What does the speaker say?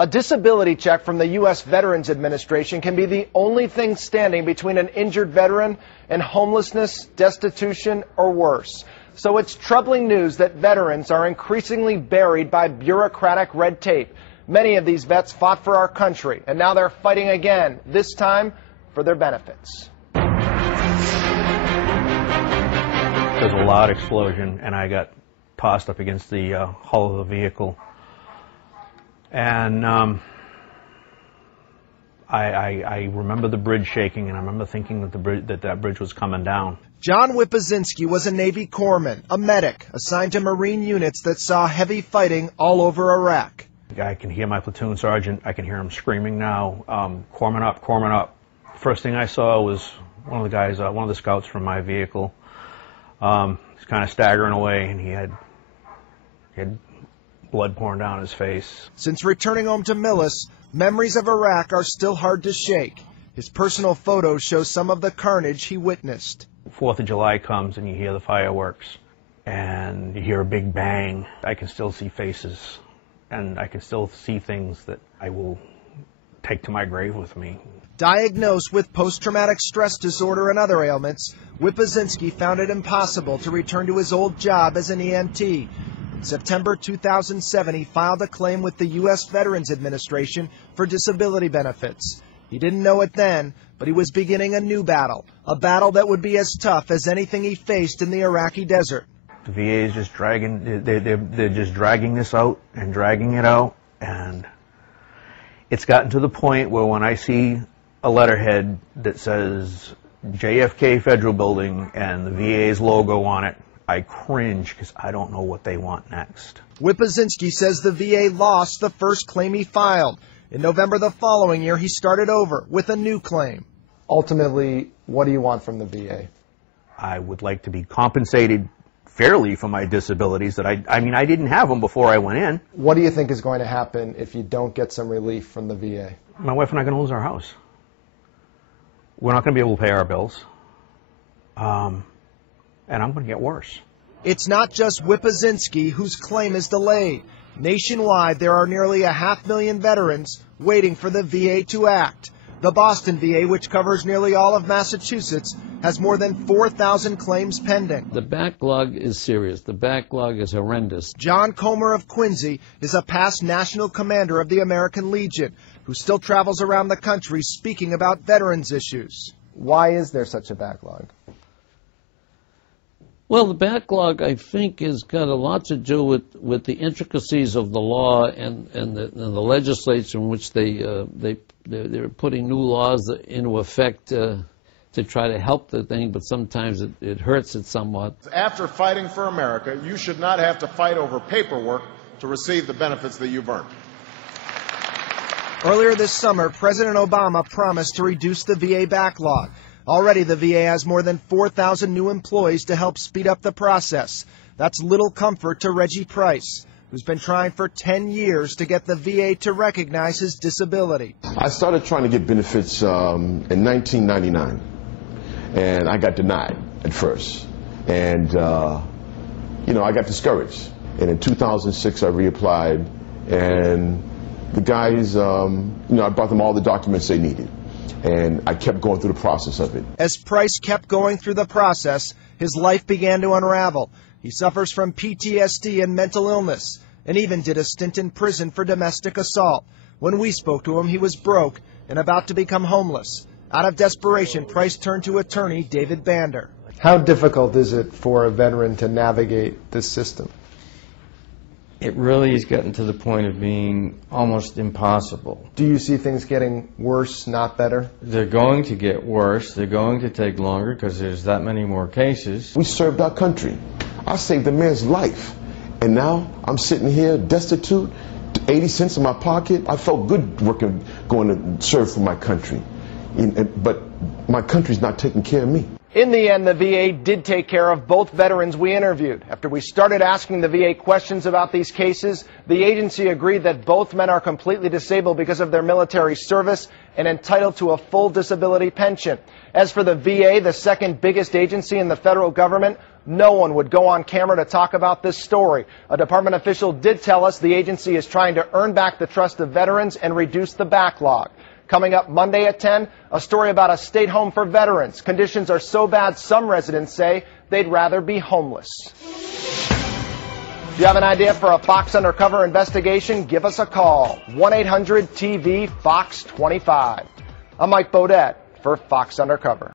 A disability check from the U.S. Veterans Administration can be the only thing standing between an injured veteran and homelessness, destitution, or worse. So it's troubling news that veterans are increasingly buried by bureaucratic red tape. Many of these vets fought for our country, and now they're fighting again, this time for their benefits. There's a loud explosion, and I got tossed up against the hull of the vehicle. And I remember the bridge shaking, and I remember thinking that that bridge was coming down. John Wipazinski was a Navy corpsman, a medic, assigned to Marine units that saw heavy fighting all over Iraq. I can hear my platoon sergeant. I can hear him screaming now, corpsman up, corpsman up. First thing I saw was one of the guys, one of the scouts from my vehicle. He's kind of staggering away, and he had blood pouring down his face. Since returning home to Millis, memories of Iraq are still hard to shake. His personal photos show some of the carnage he witnessed. 4th of July comes and you hear the fireworks and you hear a big bang. I can still see faces and I can still see things that I will take to my grave with me. Diagnosed with post-traumatic stress disorder and other ailments, Wipazinski found it impossible to return to his old job as an EMT. In September 2007, he filed a claim with the U.S. Veterans Administration for disability benefits. He didn't know it then, but he was beginning a new battle, a battle that would be as tough as anything he faced in the Iraqi desert. The VA is just dragging, they're just dragging this out and dragging it out, and it's gotten to the point where when I see a letterhead that says JFK Federal Building and the VA's logo on it, I cringe because I don't know what they want next. Wipazinski says the VA lost the first claim he filed. In November the following year, he started over with a new claim. Ultimately, what do you want from the VA? I would like to be compensated fairly for my disabilities that I mean, I didn't have them before I went in. What do you think is going to happen if you don't get some relief from the VA? My wife and I are going to lose our house. We're not going to be able to pay our bills. And I'm going to get worse. It's not just Wipazinski whose claim is delayed. Nationwide, there are nearly 500,000 veterans waiting for the VA to act. The Boston VA, which covers nearly all of Massachusetts, has more than 4,000 claims pending. The backlog is serious. The backlog is horrendous. John Comer of Quincy is a past national commander of the American Legion who still travels around the country speaking about veterans issues. Why is there such a backlog? Well, the backlog, I think, has got a lot to do with the intricacies of the law and the legislature in which they're putting new laws into effect to try to help the thing, but sometimes it hurts it somewhat. After fighting for America, you should not have to fight over paperwork to receive the benefits that you've earned. Earlier this summer, President Obama promised to reduce the VA backlog. Already, the VA has more than 4,000 new employees to help speed up the process. That's little comfort to Reggie Price, who's been trying for 10 years to get the VA to recognize his disability. I started trying to get benefits in 1999, and I got denied at first. And, I got discouraged. And in 2006, I reapplied, and the guys, I brought them all the documents they needed. And I kept going through the process of it. As Price kept going through the process, his life began to unravel. He suffers from PTSD and mental illness, and even did a stint in prison for domestic assault. When we spoke to him, he was broke and about to become homeless. Out of desperation, Price turned to attorney David Bander. How difficult is it for a veteran to navigate this system? It really has gotten to the point of being almost impossible. Do you see things getting worse, not better? They're going to get worse. They're going to take longer because there's that many more cases. We served our country. I saved a man's life. And now I'm sitting here destitute, 80 cents in my pocket. I felt good going to serve for my country. But my country's not taking care of me. In the end, the VA did take care of both veterans we interviewed. After we started asking the VA questions about these cases, the agency agreed that both men are completely disabled because of their military service and entitled to a full disability pension. As for the VA, the second biggest agency in the federal government, no one would go on camera to talk about this story. A department official did tell us the agency is trying to earn back the trust of veterans and reduce the backlog. Coming up Monday at 10, a story about a state home for veterans. Conditions are so bad some residents say they'd rather be homeless. If you have an idea for a Fox Undercover investigation, give us a call. 1-800-TV-FOX-25. I'm Mike Bodette for Fox Undercover.